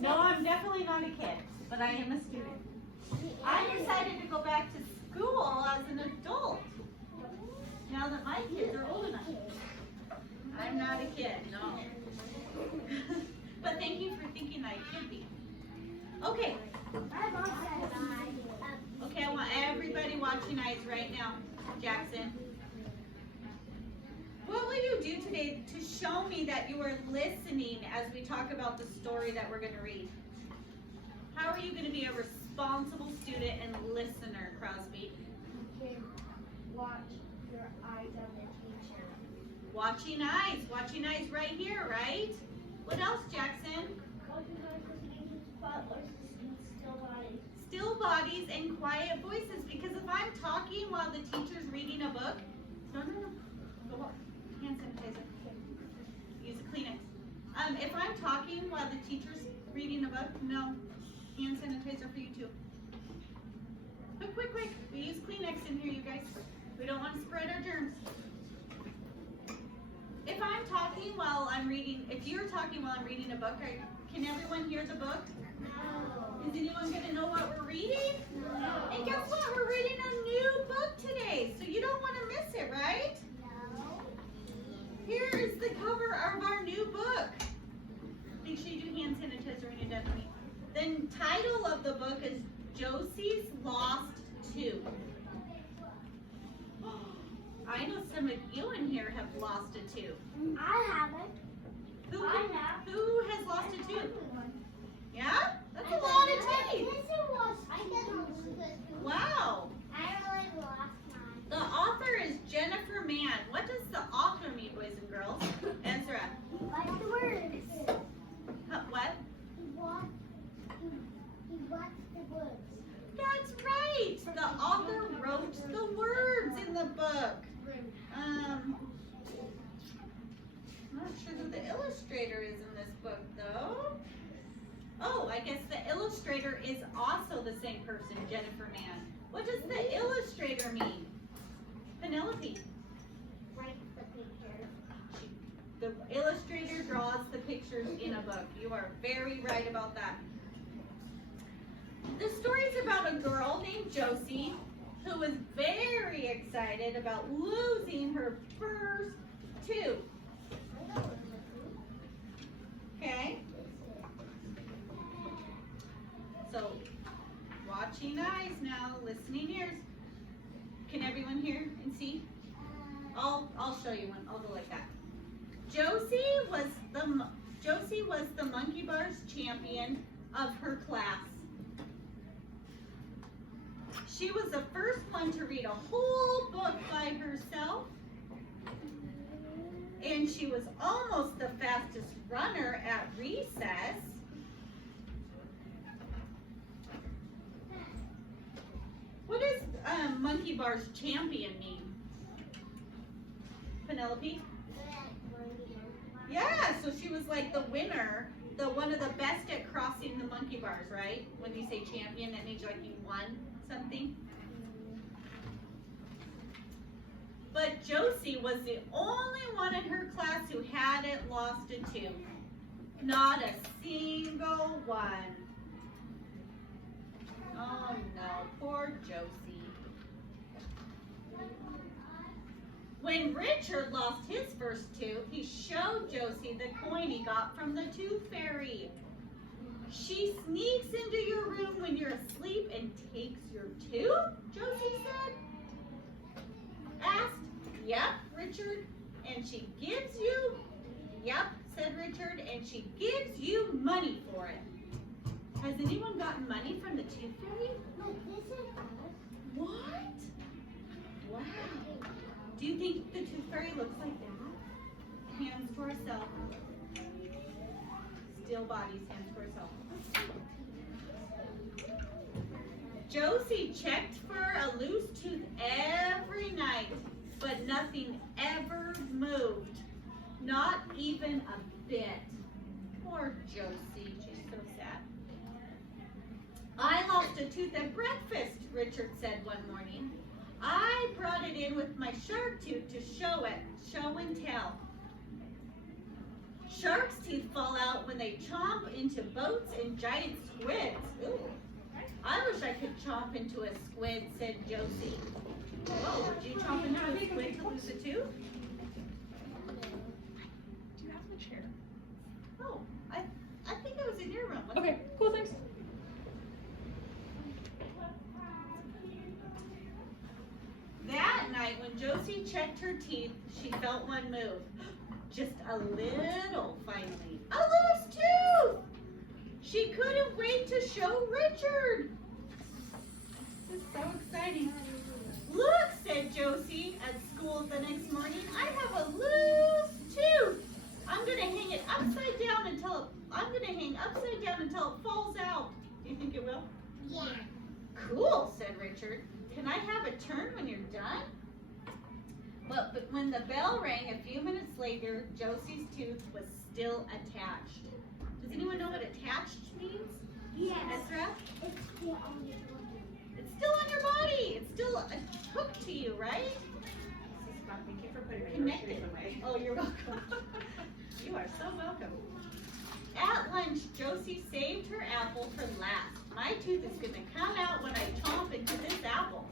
No, I'm definitely not a kid, but I am a student. I decided to go back to school as an adult. Now that my kids are old enough. I'm not a kid, no. But thank you for thinking I could be. Okay. Okay, I want everybody watching eyes right now. Jackson. What will you do today to show me that you are listening as we talk about the story that we're going to read? How are you going to be a responsible student and listener, Crosby? You can watch your eyes on the teacher. Watching eyes right here, right? What else, Jackson? Still bodies and quiet voices, because if I'm talking while the teacher's reading a book, no. Go on. Hand sanitizer. Use a Kleenex. If I'm talking while the teacher's reading a book, no. Hand sanitizer for you too. Quick. We use Kleenex in here, you guys. We don't want to spread our germs. If I'm talking while I'm reading, if you're talking while I'm reading a book, can everyone hear the book? No. Is anyone going to know what we're reading? No. And guess what? We're reading a new book today, so you don't want to miss it, right? No. Here is the cover of our new book. Make sure you do hand sanitizer when you're done with me. The title of the book is Josie's Lost Tooth. I know some of you in here have lost a tooth. I haven't. Who have. Who has lost a tooth? Everyone. Yeah? That's a lot of teeth. I didn't lose it. Wow. I really lost mine. The author is Jennifer Mann. What does the author mean, boys and girls? Ezra. Like the words. What? He watched the words. That's right. The author wrote the words in the book. I'm not sure who the illustrator is in this book, though. Oh, I guess the illustrator is also the same person, Jennifer Mann. What does the illustrator mean? Penelope. Write the picture. The illustrator draws the pictures in a book. You are very right about that. The story is about a girl named Josie who was very excited about losing her first tooth. Okay? So, watching eyes now, listening ears. Can everyone hear and see? I'll show you one. I'll go like that. Josie was the Monkey Bars champion of her class. She was the first one to read a whole book by herself. And she was almost the fastest runner at recess. What does Monkey Bars champion mean? Penelope? Yeah, so she was like the winner, one of the best at crossing the monkey bars, right? When you say champion, that means like you won something. But Josie was the only one in her class who hadn't lost a tooth. Not a single one. Oh no, poor Josie. When Richard lost his first tooth, he showed Josie the coin he got from the tooth fairy. She sneaks into your room when you're asleep and takes your tooth, Josie said. Asked, yep, Richard. And she gives you, yep, said Richard, and she gives you money for it. Has anyone gotten money from the tooth fairy? No, this is us. What? Wow. Do you think the tooth fairy looks like that? Hands to herself. Still bodies, hands to herself. Josie checked for a loose tooth every night, but nothing ever moved. Not even a bit. Poor Josie, she's so sad. I lost a tooth at breakfast, Richard said one morning. I brought it in with my shark tooth to show and tell. Sharks' teeth fall out when they chomp into boats and giant squids. Ooh. I wish I could chomp into a squid, said Josie. Whoa, would you chomp into a squid to lose a tooth? Do you have the chair? Oh, I think it was in your room. wasn't Okay, cool, thanks. That night, when Josie checked her teeth, she felt one move. Just a little, finally. A loose tooth! She couldn't wait to show Richard. This is so exciting. Look, said Josie at school the next morning. I have a loose tooth. I'm gonna hang upside down until it falls out. Do you think it will? Yeah. Cool, said Richard. Can I have a turn when you're done? But when the bell rang a few minutes later, Josie's tooth was still attached. Does anyone know what attached means? Yes. Ezra? It's still on your body. It's still on your body. It's still hooked to you, right? Thank you for putting my Connected. groceries away. Oh, you're welcome. You are so welcome. At lunch, Josie saved her apple for last. My tooth is gonna come out when I chomp into this apple.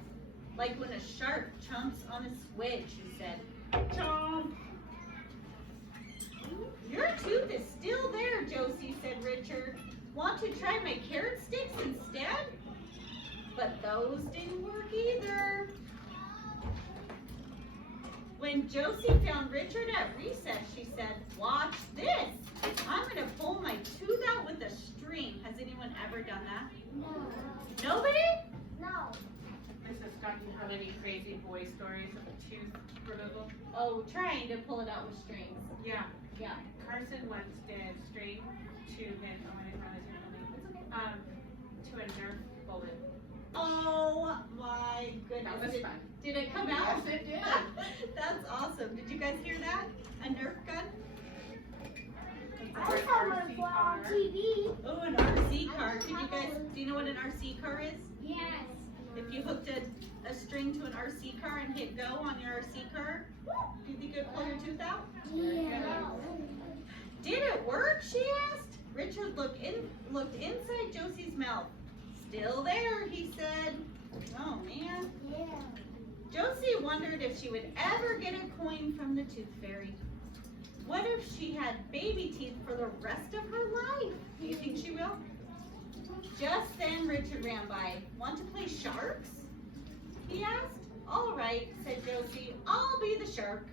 Like when a shark chomps on a squid, she said. Chomp! Your tooth is still there, Josie, said Richard. Want to try my carrot sticks instead? But those didn't work either. When Josie found Richard at recess, she said, watch this. I'm gonna pull my tooth out with a string. Has anyone ever done that? No. Nobody? No. Mrs. Scott, you heard any crazy boy stories of a tooth removal? Oh, trying to pull it out with strings. Yeah. Yeah. Carson once did string to his, oh, I didn't realize you were filming. To a Nerf bullet. Oh my goodness. That was fun. Did it come out? Yes, it did. That's awesome. Did you guys hear that? A Nerf gun? I saw one fly on TV. Oh, an RC car. Do you know what an RC car is? Yes. If you hooked a string to an RC car and hit go on your RC car, do you think it would pull your tooth out? Yeah. Did it work? She asked. Richard looked inside Josie's mouth. Still there, he said. Oh man. Yeah. Josie wondered if she would ever get a coin from the tooth fairy. What if she had baby teeth for the rest of her life? Do you think she will? Just then Richard ran by. Want to play sharks? He asked. All right, said Josie. I'll be the shark.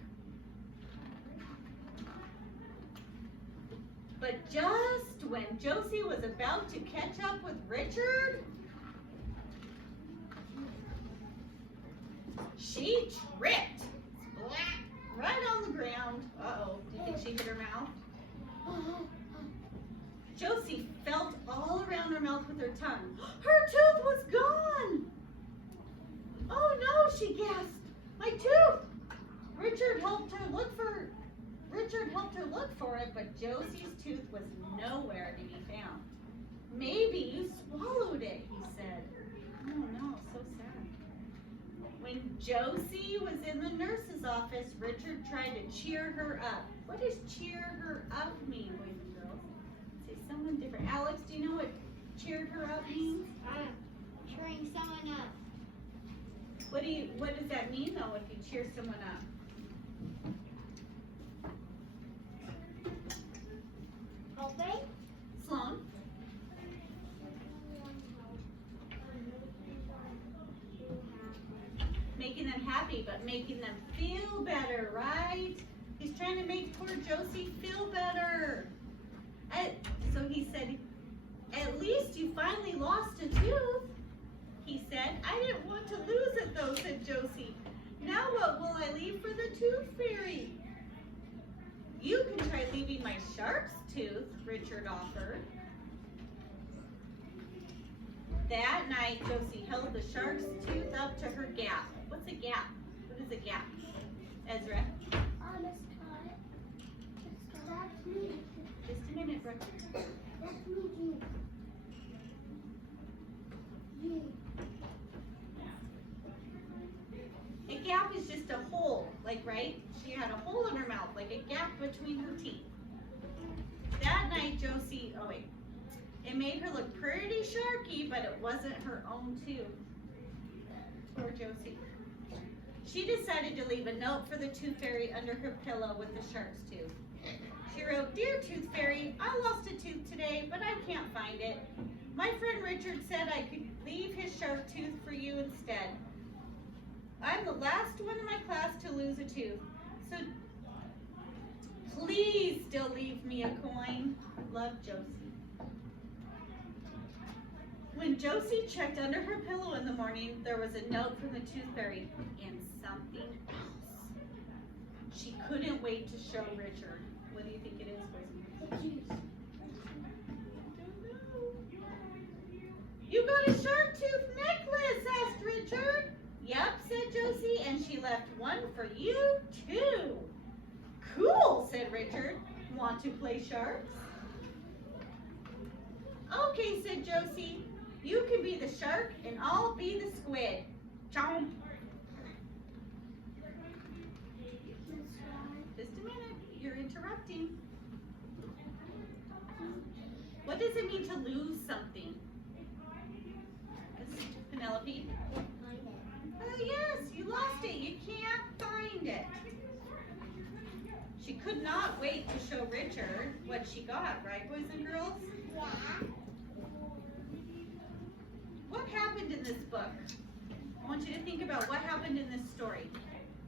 But just when Josie was about to catch up with Richard, she tripped. Splat, right on the ground. Uh-oh, do you think she hit her mouth? Josie felt all around her mouth with her tongue. Her tooth was gone! Oh no, she gasped. My tooth! Richard helped her look for it, but Josie's tooth was nowhere to be found. Maybe you swallowed it, he said. Oh no, so sad. When Josie was in the nurse's office, Richard tried to cheer her up. What does cheer her up mean, boys and girls? Say someone different. Alex, do you know what cheered her up means? Cheering someone up. What does that mean though if you cheer someone up? Okay? Sloan? Making them happy, but making them feel better, right? He's trying to make poor Josie feel better. So he said, at least you finally lost a tooth. He said, I didn't want to lose it though, said Josie. Now what will I leave for the tooth fairy? You can try leaving my shark's tooth, Richard offered. That night, Josie held the shark's tooth up to her gap. What's a gap? What is a gap? Ezra? That's me. Just a minute, Brooke. That's me, G. G. A gap is just a hole, like, right? She had a hole in her mouth, like a gap between her teeth. Josie, oh wait. It made her look pretty sharky, but it wasn't her own tooth. Poor Josie. She decided to leave a note for the Tooth Fairy under her pillow with the shark's tooth. She wrote, "Dear Tooth Fairy, I lost a tooth today, but I can't find it. My friend Richard said I could leave his shark tooth for you instead. I'm the last one in my class to lose a tooth, so please still leave me a coin. Love, Josie." When Josie checked under her pillow in the morning, there was a note from the Tooth Fairy and something else. She couldn't wait to show Richard. What do you think it is, Boise? "You got a shark tooth necklace?" asked Richard. "Yep," said Josie, "and she left one for you too." "Cool," said Richard. "Want to play sharks?" "Okay," said Josie. "You can be the shark and I'll be the squid." Chomp. Just a minute, you're interrupting. What does it mean to lose something? Penelope? Oh yes, you lost it. You can't find it. She could not wait to show Richard what she got, right, boys and girls? Yeah. What happened in this book? I want you to think about what happened in this story.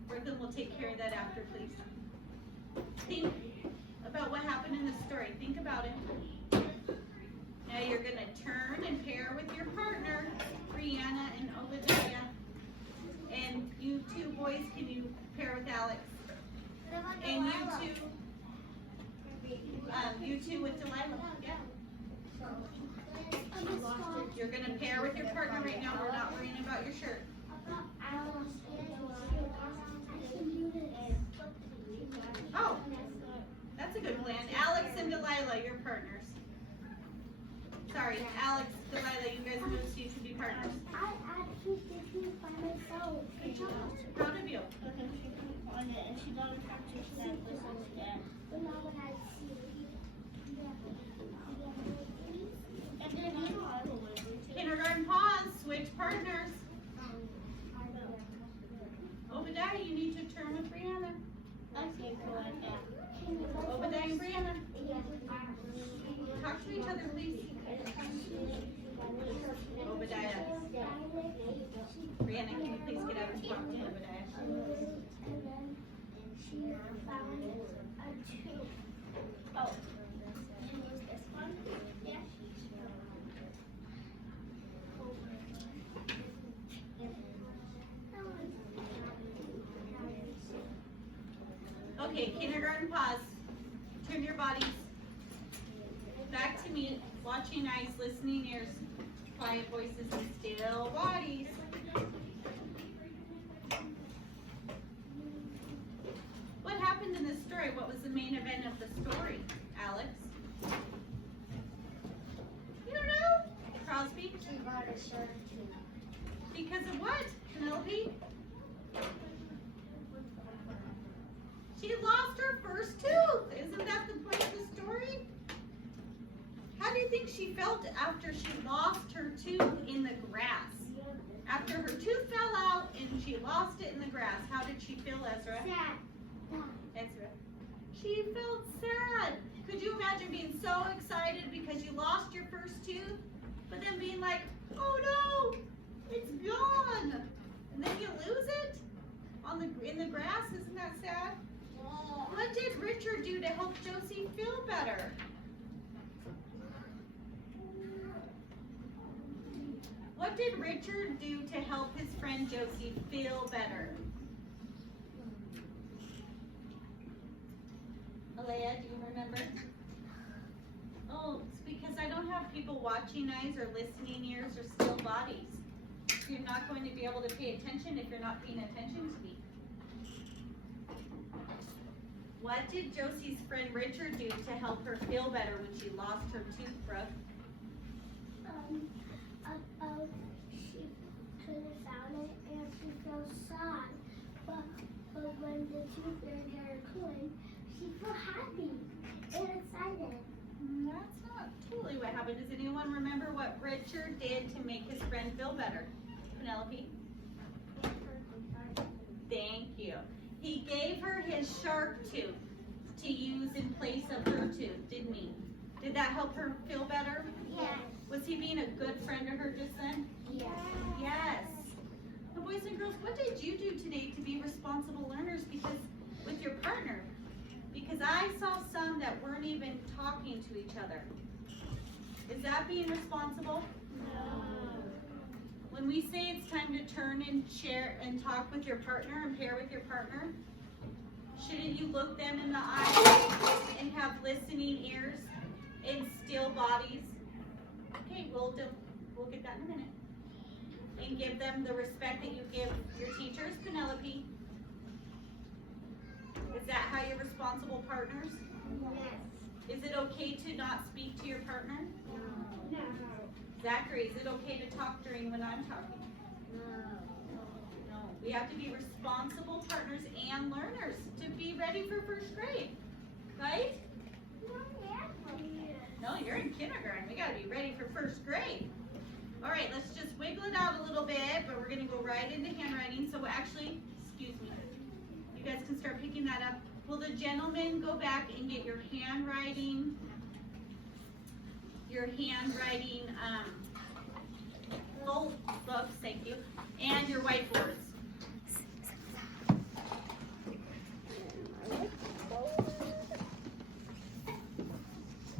Brooklyn will take care of that after, please. Think about what happened in the story. Think about it. Now you're going to turn and pair with your partner, Brianna and Obadiah. And you two boys, can you pair with Alex? And you two with Delilah. Yeah. You're going to pair with your partner right now. We're not worrying about your shirt. Oh, that's a good plan. Alex and Delilah, your partners. Sorry, Alex, Delilah, you guys move so you can be partners. I actually did it by myself. Good job. Proud of you. Okay, she couldn't find it, and she doesn't practice that this again. But now when I see Kindergarten pause. Switch partners. Obadiah, you need to turn with Brianna. Okay, go like that. Obadiah and Brianna. Talk to each other, please. Obadiah. Brianna, can you please get out and talk to Obadiah? And then she found a tooth. Oh. And was this one? Yeah. Okay, kindergarten pause. Turn your bodies back to me. Watching eyes, listening ears, quiet voices, and still bodies. What happened in this story? What was the main event of the story, Alex? You don't know? Crosby? She got a shark tooth. Because of what, Penelope? She lost her first tooth. Isn't that the point of the story? How do you think she felt after she lost her tooth in the grass? After her tooth fell out and she lost it in the grass, how did she feel, Ezra? Sad. Ezra. She felt sad. Could you imagine being so excited because you lost your first tooth, but then being like, oh no, it's gone. And then you lose it in the grass? Isn't that sad? What did Richard do to help Josie feel better? What did Richard do to help his friend Josie feel better? Alea, do you remember? Oh, it's because I don't have people watching eyes or listening ears or still bodies. You're not going to be able to pay attention if you're not paying attention to me. What did Josie's friend Richard do to help her feel better when she lost her tooth, Brooke? She couldn't find it and she felt sad. But when the tooth fairy got her coin, she felt happy and excited. That's happened. Does anyone remember what Richard did to make his friend feel better? Penelope? Thank you. He gave her his shark tooth to use in place of her tooth, didn't he? Did that help her feel better? Yes. Was he being a good friend to her just then? Yes. Yes. Now, boys and girls, what did you do today to be responsible learners with your partner? Because I saw some that weren't even talking to each other. Is that being responsible? No. When we say it's time to turn and share and talk with your partner and pair with your partner, shouldn't you look them in the eyes and have listening ears and still bodies? Okay, we'll get that in a minute. And give them the respect that you give your teachers, Penelope. Is that how you're responsible partners? Yes. Is it okay to not speak to your partner? No. Zachary, is it okay to talk during when I'm talking? No. We have to be responsible partners and learners to be ready for first grade, right? No, you're in kindergarten. We gotta be ready for first grade. All right, let's just wiggle it out a little bit, but we're gonna go right into handwriting. So actually, excuse me, you guys can start picking that up. Will the gentleman go back and get your handwriting